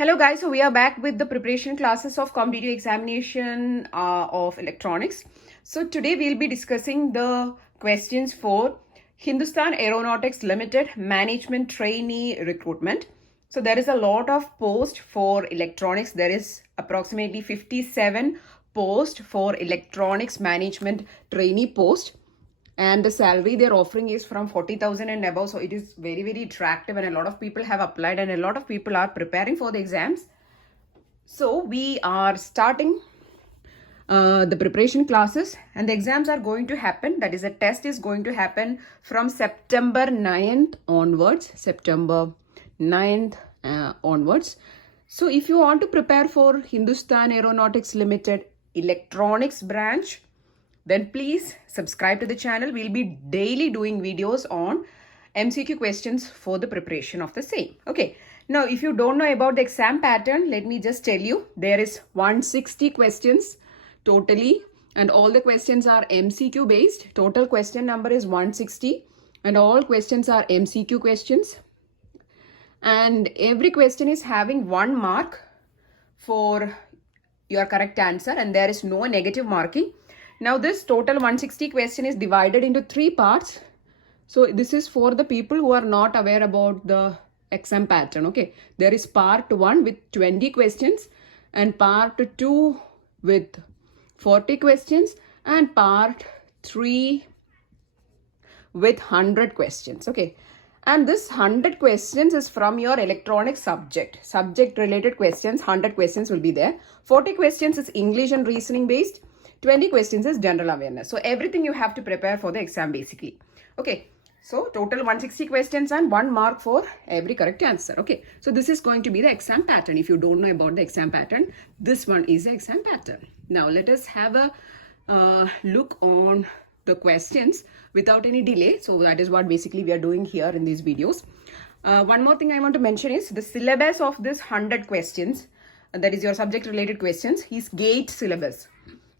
Hello guys, so we are back with the preparation classes of competitive examination of electronics. So today we'll be discussing the questions for Hindustan Aeronautics Limited Management Trainee Recruitment. So there is a lot of post for electronics. There is approximately 57 post for electronics management trainee post. And the salary they're offering is from 40,000 and above, so it is very attractive, and a lot of people have applied and a lot of people are preparing for the exams. So we are starting the preparation classes, and the exams are going to happen, that is the test is going to happen from September 9th onwards. Onwards. So if you want to prepare for Hindustan Aeronautics Limited electronics branch, then please subscribe to the channel. We'll be daily doing videos on MCQ questions for the preparation of the same. Okay. Now, if you don't know about the exam pattern, let me just tell you, there is 160 questions totally, and all the questions are MCQ based. Total question number is 160, and all questions are MCQ questions. And every question is having 1 mark for your correct answer, and there is no negative marking. Now this total 160 question is divided into 3 parts. So this is for the people who are not aware about the exam pattern. Okay, there is part 1 with 20 questions, and part 2 with 40 questions, and part 3 with 100 questions. Okay, and this 100 questions is from your electronics subject related questions. 100 questions will be there. 40 questions is English and reasoning based. 20 questions is general awareness. So everything you have to prepare for the exam basically. Okay, so total 160 questions and 1 mark for every correct answer. Okay, so this is going to be the exam pattern. If you don't know about the exam pattern, this one is the exam pattern. Now let us have a look on the questions without any delay. So that is what basically we are doing here in these videos. One more thing I want to mention is the syllabus of this 100 questions, that is your subject related questions, is GATE syllabus.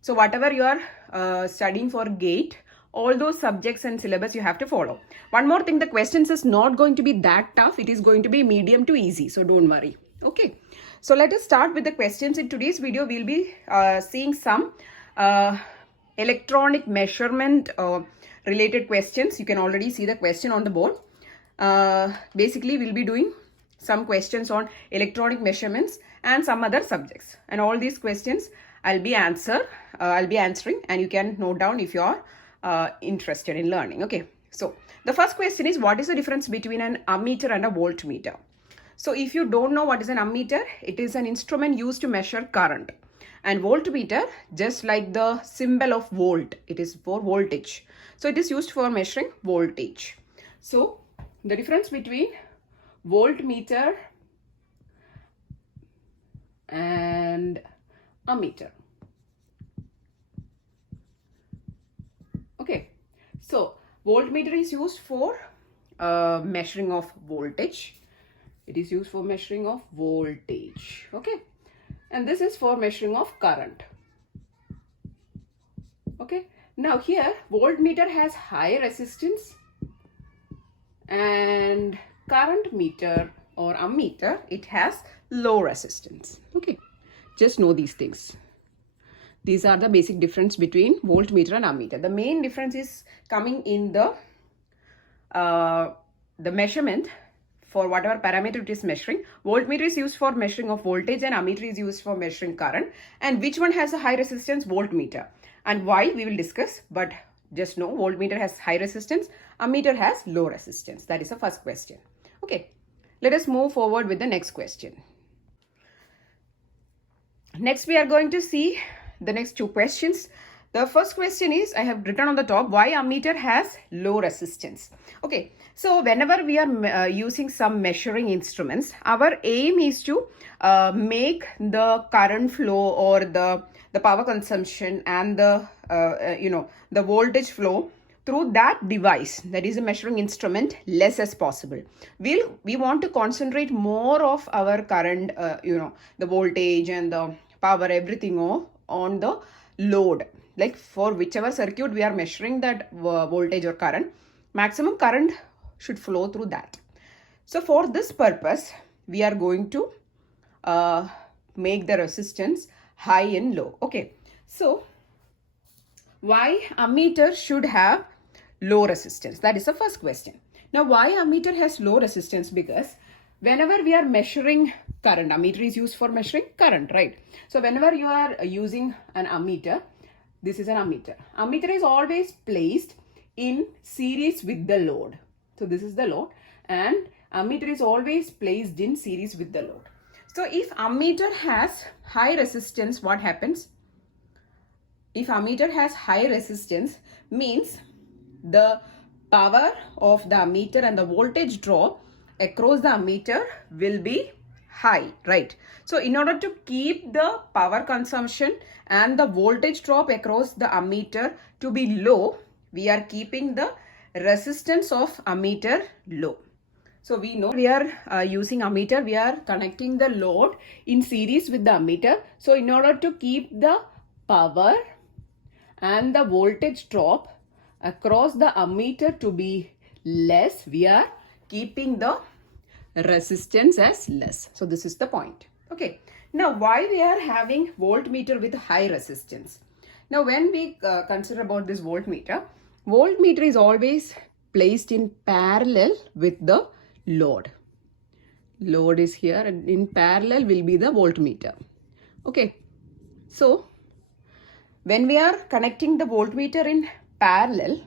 So whatever you are studying for GATE, all those subjects and syllabus you have to follow. One more thing, the questions is not going to be that tough. It is going to be medium to easy. So don't worry. Okay. So let us start with the questions. In today's video, we'll be seeing some electronic measurement related questions. You can already see the question on the board. Basically, we'll be doing some questions on electronic measurements and some other subjects. And all these questions I'll be answering, and you can note down if you are interested in learning. Okay, so the first question is, what is the difference between an ammeter and a voltmeter? So if you don't know what is an ammeter, it is an instrument used to measure current, and voltmeter, just like the symbol of volt, it is for voltage. So it is used for measuring voltage. So the difference between voltmeter and ammeter. Okay, so voltmeter is used for measuring of voltage. It is used for measuring of voltage. Okay, and this is for measuring of current. Okay, now here voltmeter has high resistance, and current meter or ammeter, it has low resistance. Okay, just know these things. These are the basic difference between voltmeter and ammeter. The main difference is coming in the measurement for whatever parameter it is measuring. Voltmeter is used for measuring of voltage, and ammeter is used for measuring current. And which one has a high resistance? Voltmeter. And why, we will discuss, but just know voltmeter has high resistance, ammeter has low resistance. That is the first question. Okay, let us move forward with the next question. Next, we are going to see the next 2 questions. The first question is, I have written on the top, why ammeter has low resistance. Okay, so whenever we are using some measuring instruments, our aim is to make the current flow or the power consumption and the the voltage flow through that device, that is a measuring instrument, less as possible. We want to concentrate more of our current, the voltage and the power, everything on the load. Like for whichever circuit we are measuring that voltage or current, maximum current should flow through that. So for this purpose, we are going to make the resistance high and low. Okay, so why ammeter should have low resistance? That is the first question. Now, why ammeter has low resistance? Because whenever we are measuring current, ammeter is used for measuring current, right? So whenever you are using an ammeter, this is an ammeter. Ammeter is always placed in series with the load. So this is the load, and ammeter is always placed in series with the load. So if ammeter has high resistance, what happens? If ammeter has high resistance, means the power of the ammeter and the voltage drop across the ammeter will be high, right? So in order to keep the power consumption and the voltage drop across the ammeter to be low, we are keeping the resistance of ammeter low. So we know we are using ammeter, we are connecting the load in series with the ammeter. So in order to keep the power and the voltage drop across the ammeter to be less, we are keeping the resistance as less. So this is the point. Okay. Now why we are having voltmeter with high resistance? Now when we consider about this voltmeter is always placed in parallel with the load. Load is here and in parallel will be the voltmeter. Okay. So when we are connecting the voltmeter in parallel,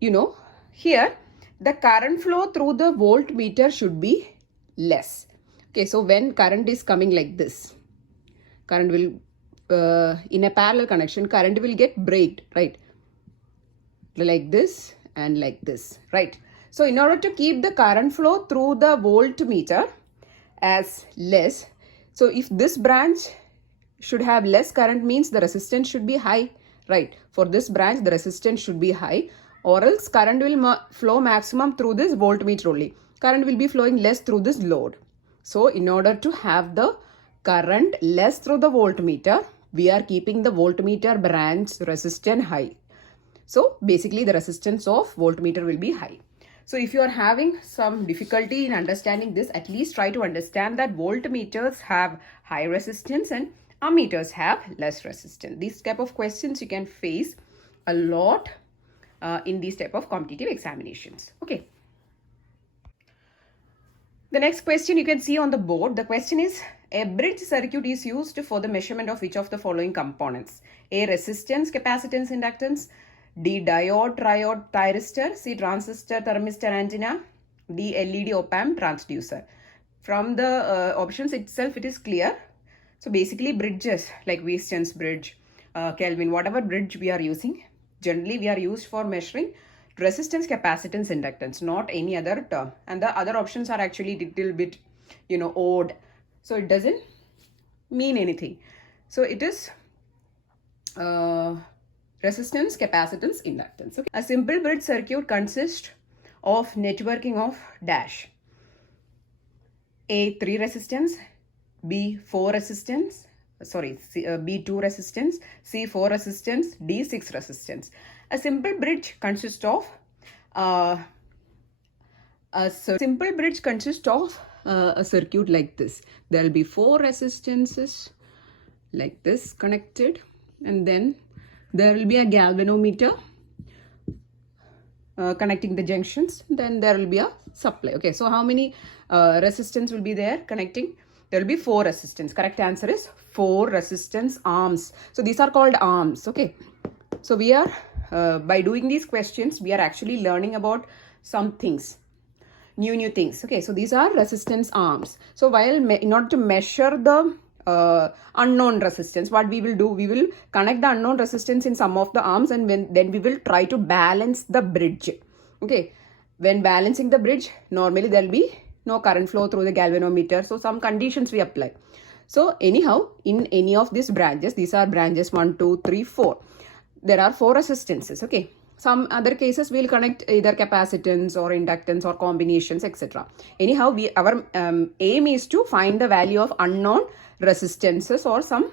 you know, here the current flow through the voltmeter should be less. Okay, so when current is coming like this, current will, in a parallel connection, current will get braked, right? Like this and like this, right? So in order to keep the current flow through the voltmeter as less, so if this branch should have less current, means the resistance should be high, right? For this branch, the resistance should be high, or else current will flow maximum through this voltmeter only. Current will be flowing less through this load. So in order to have the current less through the voltmeter, we are keeping the voltmeter branch resistance high. So basically the resistance of voltmeter will be high. So if you are having some difficulty in understanding this, at least try to understand that voltmeters have high resistance and ammeters have less resistance. These type of questions you can face a lot in these type of competitive examinations. Okay. The next question you can see on the board. The question is, a bridge circuit is used for the measurement of which of the following components? A. Resistance, capacitance, inductance. D. Diode, triode, thyristor. C. Transistor, thermistor, antenna. D. LED, op-amp, transducer. From the options itself, it is clear. So basically bridges like Weissen's bridge, Kelvin, whatever bridge we are using, generally we are used for measuring resistance, capacitance, inductance, not any other term. And the other options are actually little bit, you know, odd. So it doesn't mean anything. So it is resistance, capacitance, inductance. Okay. A simple bridge circuit consists of networking of dash. A. 3 resistance. B. 4 resistance. B. 2 resistance. C. 4 resistance. D. 6 resistance. A simple bridge consists of a circuit like this. There will be 4 resistances like this connected, and then there will be a galvanometer connecting the junctions. Then there will be a supply. Okay, so how many resistance will be there connecting? There will be 4 resistance. Correct answer is 4 resistance arms. So these are called arms. Okay, so we are by doing these questions, we are actually learning about some things, new things. Okay, so these are resistance arms. So while in order to measure the unknown resistance, what we will do, we will connect the unknown resistance in some of the arms, and then we will try to balance the bridge. Okay, when balancing the bridge, normally there will be no current flow through the galvanometer. So some conditions we apply. So anyhow, in any of these branches, these are branches 1, 2, 3, 4. There are 4 resistances. Okay. Some other cases we'll connect either capacitance or inductance or combinations, etc. Anyhow, our aim is to find the value of unknown resistances or some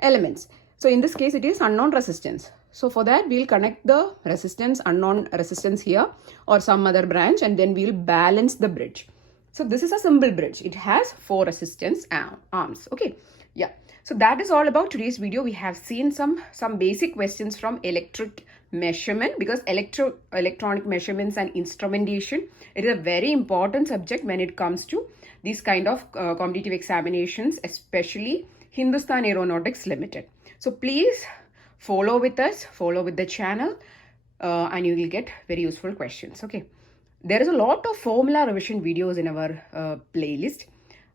elements. So in this case, it is unknown resistance. So for that, we'll connect the resistance, unknown resistance here or some other branch, and then we'll balance the bridge. So this is a simple bridge. It has 4 resistance arms. Okay. Yeah. So that is all about today's video. We have seen some basic questions from electric measurement, because electronic measurements and instrumentation, it is a very important subject when it comes to these kind of competitive examinations, especially Hindustan Aeronautics Limited. So please follow with us, follow with the channel, and you will get very useful questions. Okay. There is a lot of formula revision videos in our playlist.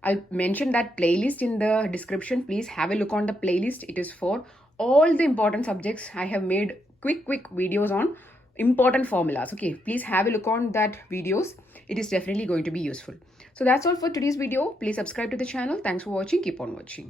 I'll mention that playlist in the description. Please have a look on the playlist. It is for all the important subjects. I have made quick videos on important formulas. Okay, please have a look on that videos. It is definitely going to be useful. So that's all for today's video. Please subscribe to the channel. Thanks for watching. Keep on watching.